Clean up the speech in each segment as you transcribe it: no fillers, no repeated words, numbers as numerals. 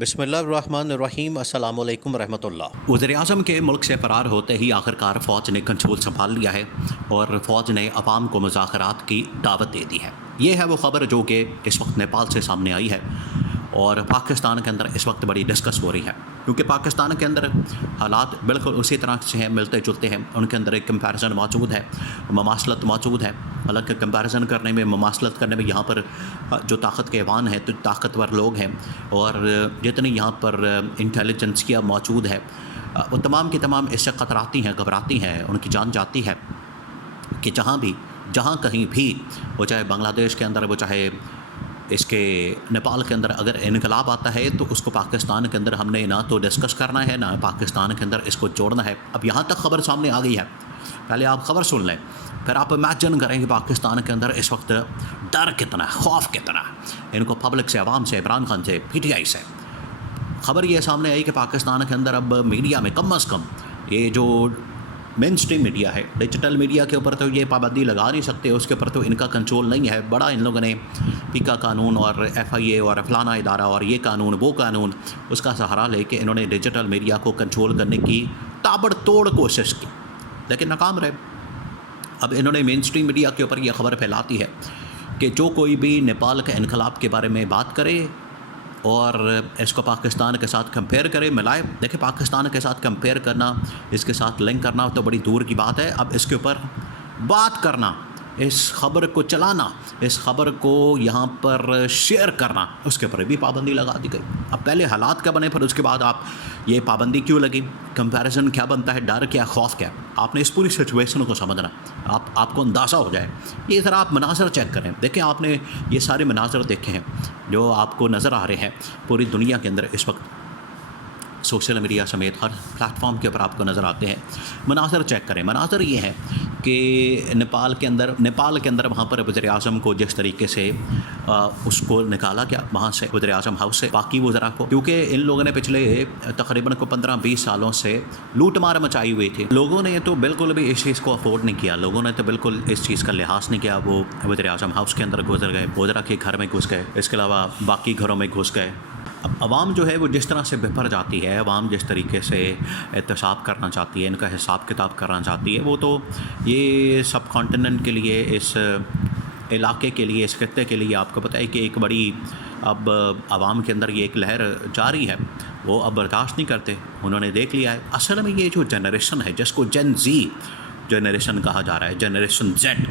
بسم اللہ الرحمن الرحیم۔ السلام علیکم ورحمۃ اللہ۔ وزیر اعظم کے ملک سے فرار ہوتے ہی آخرکار فوج نے کنٹرول سنبھال لیا ہے اور فوج نے عوام کو مذاکرات کی دعوت دے دی ہے۔ یہ ہے وہ خبر جو کہ اس وقت نیپال سے سامنے آئی ہے اور پاکستان کے اندر اس وقت بڑی ڈسکس ہو رہی ہے، کیونکہ پاکستان کے اندر حالات بالکل اسی طرح سے ہیں، ملتے جلتے ہیں۔ ان کے اندر ایک کمپیریزن موجود ہے، مماثلت موجود ہے۔ حالانکہ کمپیریزن کرنے میں، مماثلت کرنے میں یہاں پر جو طاقت کے ایوان ہیں، تو طاقتور لوگ ہیں اور جتنی یہاں پر انٹیلیجنسیا موجود ہے، وہ تمام کی تمام اس سے خطراتی ہیں، گھبراتی ہیں، ان کی جان جاتی ہے کہ جہاں کہیں بھی، وہ چاہے بنگلہ دیش کے اندر، وہ چاہے اس کے نیپال کے اندر اگر انقلاب آتا ہے تو اس کو پاکستان کے اندر ہم نے نہ تو ڈسکس کرنا ہے، نہ پاکستان کے اندر اس کو جوڑنا ہے۔ اب یہاں تک خبر سامنے آ گئی ہے، پہلے آپ خبر سن لیں، پھر آپ امیجن کریں کہ پاکستان کے اندر اس وقت ڈر کتنا ہے، خوف کتنا ہے، ان کو پبلک سے، عوام سے، عمران خان سے، پی ٹی آئی سے۔ خبر یہ سامنے آئی کہ پاکستان کے اندر اب میڈیا میں کم از کم یہ جو مین اسٹریم میڈیا ہے، ڈیجیٹل میڈیا کے اوپر تو یہ پابندی لگا نہیں سکتے، اس کے اوپر تو ان کا کنٹرول نہیں ہے۔ بڑا ان لوگوں نے پیکا قانون اور ایف آئی اے اور فلانا ادارہ اور یہ قانون وہ قانون، اس کا سہارا لے کے انہوں نے ڈیجیٹل میڈیا کو کنٹرول کرنے کی تابڑ توڑ کوشش کی، لیکن ناکام رہے۔ اب انہوں نے مین اسٹریم میڈیا کے اوپر یہ خبر پھیلاتی ہے کہ جو کوئی بھی نیپال کے انقلاب کے بارے میں بات کرے اور اس کو پاکستان کے ساتھ کمپیئر کرے، ملائے، دیکھیں پاکستان کے ساتھ کمپیئر کرنا، اس کے ساتھ لنک کرنا تو بڑی دور کی بات ہے۔ اب اس کے اوپر بات کرنا، اس خبر کو چلانا، اس خبر کو یہاں پر شیئر کرنا، اس کے اوپر بھی پابندی لگا دی گئی۔ اب پہلے حالات کیا بنے، پھر اس کے بعد آپ یہ پابندی کیوں لگی، کمپیریزن کیا بنتا ہے، ڈر کیا، خوف کیا، آپ نے اس پوری سچویشن کو سمجھنا، آپ کو اندازہ ہو جائے۔ یہ ذرا آپ مناظر چیک کریں، دیکھیں آپ نے یہ سارے مناظر دیکھے ہیں جو آپ کو نظر آ رہے ہیں پوری دنیا کے اندر اس وقت، سوشل میڈیا سمیت ہر پلیٹ فارم کے اوپر آپ کو نظر آتے ہیں۔ مناظر چیک کریں، مناظر یہ ہے کہ نیپال کے اندر وہاں پر وزیر اعظم کو جس طریقے سے اس کو نکالا گیا وہاں سے، وزیر اعظم ہاؤس سے، باقی وزراء کو، کیونکہ ان لوگوں نے پچھلے تقریباً 15-20 سالوں سے لوٹ مار مچائی ہوئی تھی۔ لوگوں نے تو بالکل بھی اس چیز کو افورڈ نہیں کیا، لوگوں نے تو بالکل اس چیز کا لحاظ نہیں کیا۔ وہ وزیر اعظم ہاؤس کے اندر گزر گئے، وزراء کے گھر میں گھس گئے، اس کے علاوہ باقی گھروں میں گھس گئے۔ اب عوام جو ہے وہ جس طرح سے بپھر جاتی ہے، عوام جس طریقے سے احتساب کرنا چاہتی ہے، ان کا حساب کتاب کرنا چاہتی ہے، وہ تو یہ سب کانٹیننٹ کے لیے، اس علاقے کے لیے، اس خطے کے لیے آپ کو پتہ ہے کہ ایک بڑی اب عوام کے اندر یہ ایک لہر جاری ہے، وہ اب برداشت نہیں کرتے۔ انہوں نے دیکھ لیا ہے اصل میں یہ جو جنریشن ہے، جس کو جن زی جنریشن کہا جا رہا ہے، جنریشن زیڈ،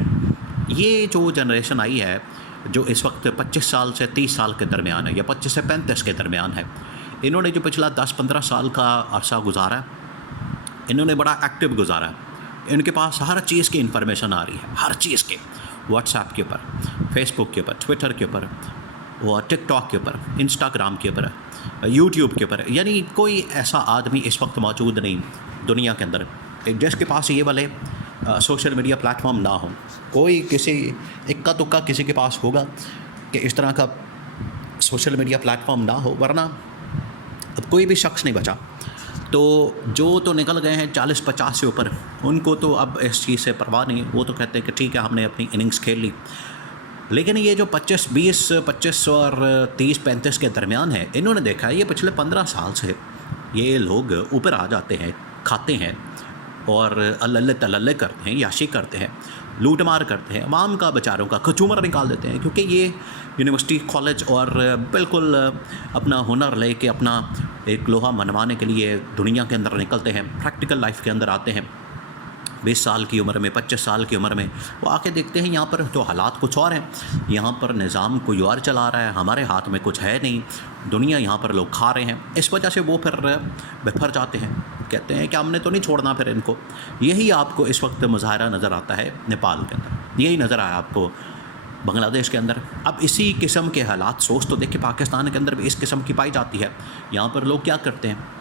یہ جو جنریشن آئی ہے جو اس وقت 25 سال سے 30 سال کے درمیان ہے، یا 25 سے 35 کے درمیان ہے، انہوں نے جو پچھلا 10-15 سال کا عرصہ گزارا ہے، انہوں نے بڑا ایکٹیو گزارا ہے۔ ان کے پاس ہر چیز کی انفارمیشن آ رہی ہے، ہر چیز کے، واٹس ایپ کے اوپر، فیس بک کے اوپر، ٹویٹر کے اوپر، اور ٹک ٹاک کے اوپر، انسٹاگرام کے اوپر، یوٹیوب کے اوپر، یعنی کوئی ایسا آدمی اس وقت موجود نہیں دنیا کے اندر جس کے پاس یہ والے سوشل میڈیا پلیٹ فارم نہ ہوں۔ کوئی کسی اکا دکا کسی کے پاس ہوگا کہ اس طرح کا سوشل میڈیا پلیٹ فارم نہ ہو، ورنہ اب کوئی بھی شخص نہیں بچا۔ تو جو تو نکل گئے ہیں 40-50 سے اوپر، ان کو تو اب اس چیز سے پرواہ نہیں، وہ تو کہتے ہیں کہ ٹھیک ہے ہم نے اپنی اننگز کھیل لی۔ لیکن یہ جو 25 اور 30-35 کے درمیان ہے، انہوں نے دیکھا ہے یہ پچھلے 15 سال سے یہ لوگ اوپر آ جاتے ہیں، کھاتے ہیں اور اللہ تللے کرتے ہیں، یاشی کرتے ہیں، لوٹ مار کرتے ہیں، عوام کا بیچاروں کا کچومر نکال دیتے ہیں، کیونکہ یہ یونیورسٹی، کالج اور بالکل اپنا ہنر لے کے، اپنا ایک لوہا منوانے کے لیے دنیا کے اندر نکلتے ہیں، پریکٹیکل لائف کے اندر آتے ہیں۔ 20 سال کی عمر میں، 25 سال کی عمر میں وہ آ کے دیکھتے ہیں یہاں پر تو حالات کچھ اور ہیں، یہاں پر نظام کوئی اور چلا رہا ہے، ہمارے ہاتھ میں کچھ ہے نہیں، دنیا یہاں پر لوگ کھا رہے ہیں۔ اس وجہ سے وہ پھر بپھر جاتے ہیں، کہتے ہیں کہ ہم نے تو نہیں چھوڑنا پھر ان کو۔ یہی آپ کو اس وقت مظاہرہ نظر آتا ہے نیپال کے اندر، یہی نظر آیا آپ کو بنگلہ دیش کے اندر۔ اب اسی قسم کے حالات سوچ تو دیکھیں پاکستان کے اندر بھی اس قسم کی پائی جاتی ہے۔ یہاں پر لوگ کیا کرتے ہیں،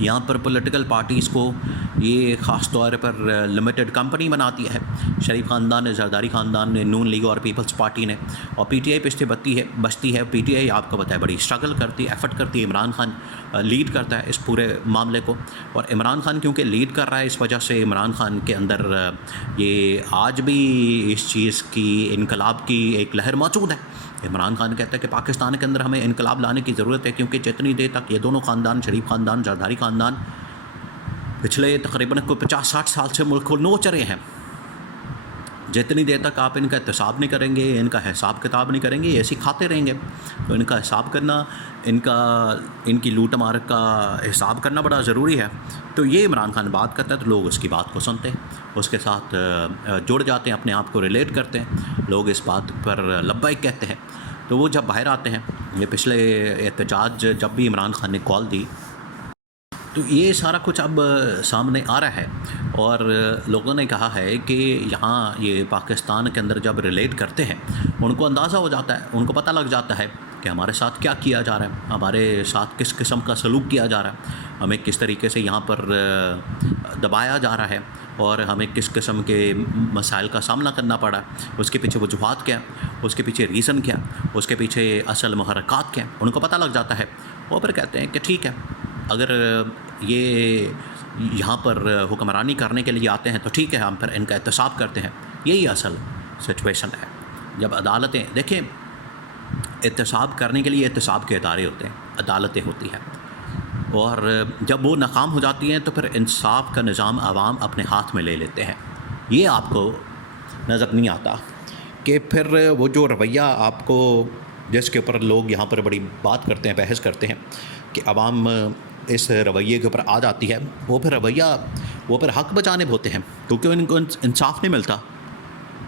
یہاں پر پولیٹیکل پارٹیز کو یہ خاص طور پر لمیٹڈ کمپنی بناتی ہے۔ شریف خاندان نے، زرداری خاندان نے، نون لیگ اور پیپلز پارٹی نے، اور پی ٹی آئی پچھتے بچتی ہے۔ پی ٹی آئی آپ کو پتہ ہے بڑی اسٹرگل کرتی ہے، ایفرٹ کرتی ہے، عمران خان لیڈ کرتا ہے اس پورے معاملے کو، اور عمران خان کیونکہ لیڈ کر رہا ہے، اس وجہ سے عمران خان کے اندر یہ آج بھی اس چیز کی، انقلاب کی ایک لہر موجود ہے۔ عمران خان کہتا ہے کہ پاکستان کے اندر ہمیں انقلاب لانے کی ضرورت ہے، کیونکہ جتنی دیر تک یہ دونوں خاندان، شریف خاندان، زرداری خاندان، پچھلے تقریباً کوئی 50-60 سال سے ملک کو نوچ رہے ہیں، جتنی دیر تک آپ ان کا احتساب نہیں کریں گے، ان کا حساب کتاب نہیں کریں گے، یہ ایسے کھاتے رہیں گے. تو ان کا حساب کرنا، ان کی لوٹ مار کا حساب کرنا بڑا ضروری ہے. تو یہ عمران خان بات کرتا ہے تو لوگ اس کی بات کو سنتے ہیں، اس کے ساتھ جڑ جاتے ہیں، اپنے آپ کو ریلیٹ کرتے ہیں، لوگ اس بات پر لبیک کہتے ہیں. تو وہ جب باہر آتے ہیں، یہ پچھلے احتجاج جب بھی عمران خان نے کال دی، تو یہ سارا کچھ اب سامنے آ رہا ہے. اور لوگوں نے کہا ہے کہ یہاں یہ پاکستان کے اندر جب ریلیٹ کرتے ہیں، ان کو اندازہ ہو جاتا ہے، ان کو پتہ لگ جاتا ہے کہ ہمارے ساتھ کیا کیا جا رہا ہے، ہمارے ساتھ کس قسم کا سلوک کیا جا رہا ہے، ہمیں کس طریقے سے یہاں پر دبایا جا رہا ہے، اور ہمیں کس قسم کے مسائل کا سامنا کرنا پڑا ہے، اس کے پیچھے وجوہات کیا، اس کے پیچھے ریزن کیا، اس کے پیچھے اصل محرکات کیا، ان کو پتہ لگ جاتا ہے. وہ پھر کہتے ہیں کہ ٹھیک ہے، اگر یہ یہاں پر حکمرانی کرنے کے لیے آتے ہیں تو ٹھیک ہے، ہم پھر ان کا احتساب کرتے ہیں. یہی اصل سچویشن ہے. جب عدالتیں دیکھیں، احتساب کرنے کے لیے احتساب کے ادارے ہوتے ہیں، عدالتیں ہوتی ہیں، اور جب وہ ناکام ہو جاتی ہیں تو پھر انصاف کا نظام عوام اپنے ہاتھ میں لے لیتے ہیں. یہ آپ کو نظر نہیں آتا کہ پھر وہ جو رویہ آپ کو، جس کے اوپر لوگ یہاں پر بڑی بات کرتے ہیں، بحث کرتے ہیں کہ عوام اس رویے کے اوپر آ جاتی ہے، وہ پھر حق بجانب ہوتے ہیں، کیونکہ ان کو انصاف نہیں ملتا،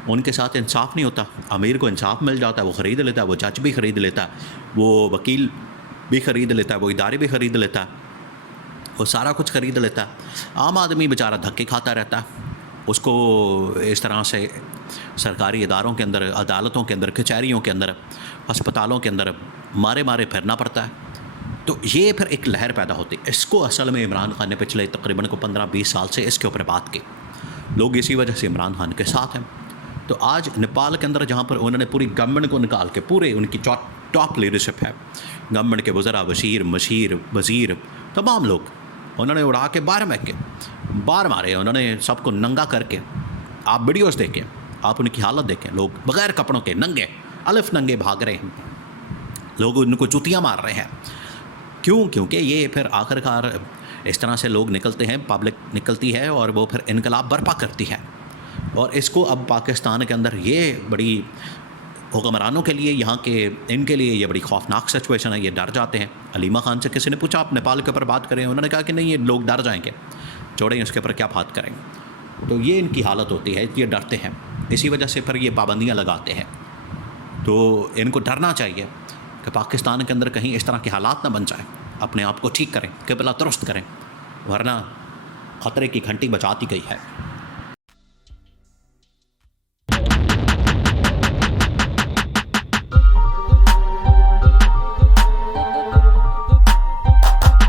ان کے ساتھ انصاف نہیں ہوتا. امیر کو انصاف مل جاتا ہے، وہ خرید لیتا ہے، وہ جج بھی خرید لیتا ہے، وہ وکیل بھی خرید لیتا ہے، وہ ادارے بھی خرید لیتا ہے، وہ سارا کچھ خرید لیتا ہے. عام آدمی بیچارہ دھکے کھاتا رہتا ہے، اس کو اس طرح سے سرکاری اداروں کے اندر، عدالتوں کے اندر، کچہریوں کے اندر، ہسپتالوں کے اندر مارے پھرنا پڑتا ہے. تو یہ پھر ایک لہر پیدا ہوتی ہے. اس کو اصل میں عمران خان نے پچھلے تقریباً 15-20 سال سے اس کے اوپر بات کی. لوگ اسی وجہ سے عمران خان کے ساتھ ہیں. تو آج نیپال کے اندر جہاں پر انہوں نے پوری گورنمنٹ کو نکال کے، پورے ان کی ٹاپ لیڈرشپ ہے، گورنمنٹ کے وزراء، مشیر، وزیر، تمام لوگ انہوں نے اڑا کے باہر مارے. انہوں نے سب کو ننگا کر کے، آپ ویڈیوز دیکھیں، آپ ان کی حالت دیکھیں، لوگ بغیر کپڑوں کے ننگے، الف ننگے بھاگ رہے ہیں، لوگ ان کو جوتیاں مار رہے ہیں. کیوں؟ کیونکہ یہ پھر آخر کار اس طرح سے لوگ نکلتے ہیں، پبلک نکلتی ہے، اور وہ پھر انقلاب برپا کرتی ہے. اور اس کو اب پاکستان کے اندر یہ بڑی حکمرانوں کے لیے، یہاں کے ان کے لیے یہ بڑی خوفناک سچویشن ہے. یہ ڈر جاتے ہیں. علیمہ خان سے کسی نے پوچھا آپ نیپال کے اوپر بات کریں، انہوں نے کہا کہ نہیں، یہ لوگ ڈر جائیں گے، چھوڑیں اس کے اوپر کیا بات کریں. تو یہ ان کی حالت ہوتی ہے، یہ ڈرتے ہیں، اسی وجہ سے پھر یہ پابندیاں لگاتے ہیں. تو ان کو ڈرنا چاہیے کہ پاکستان کے اندر کہیں اس طرح کے حالات نہ بن جائیں. اپنے آپ کو ٹھیک کریں، قبلہ درست کریں، ورنہ خطرے کی گھنٹی بجاتی گئی ہے.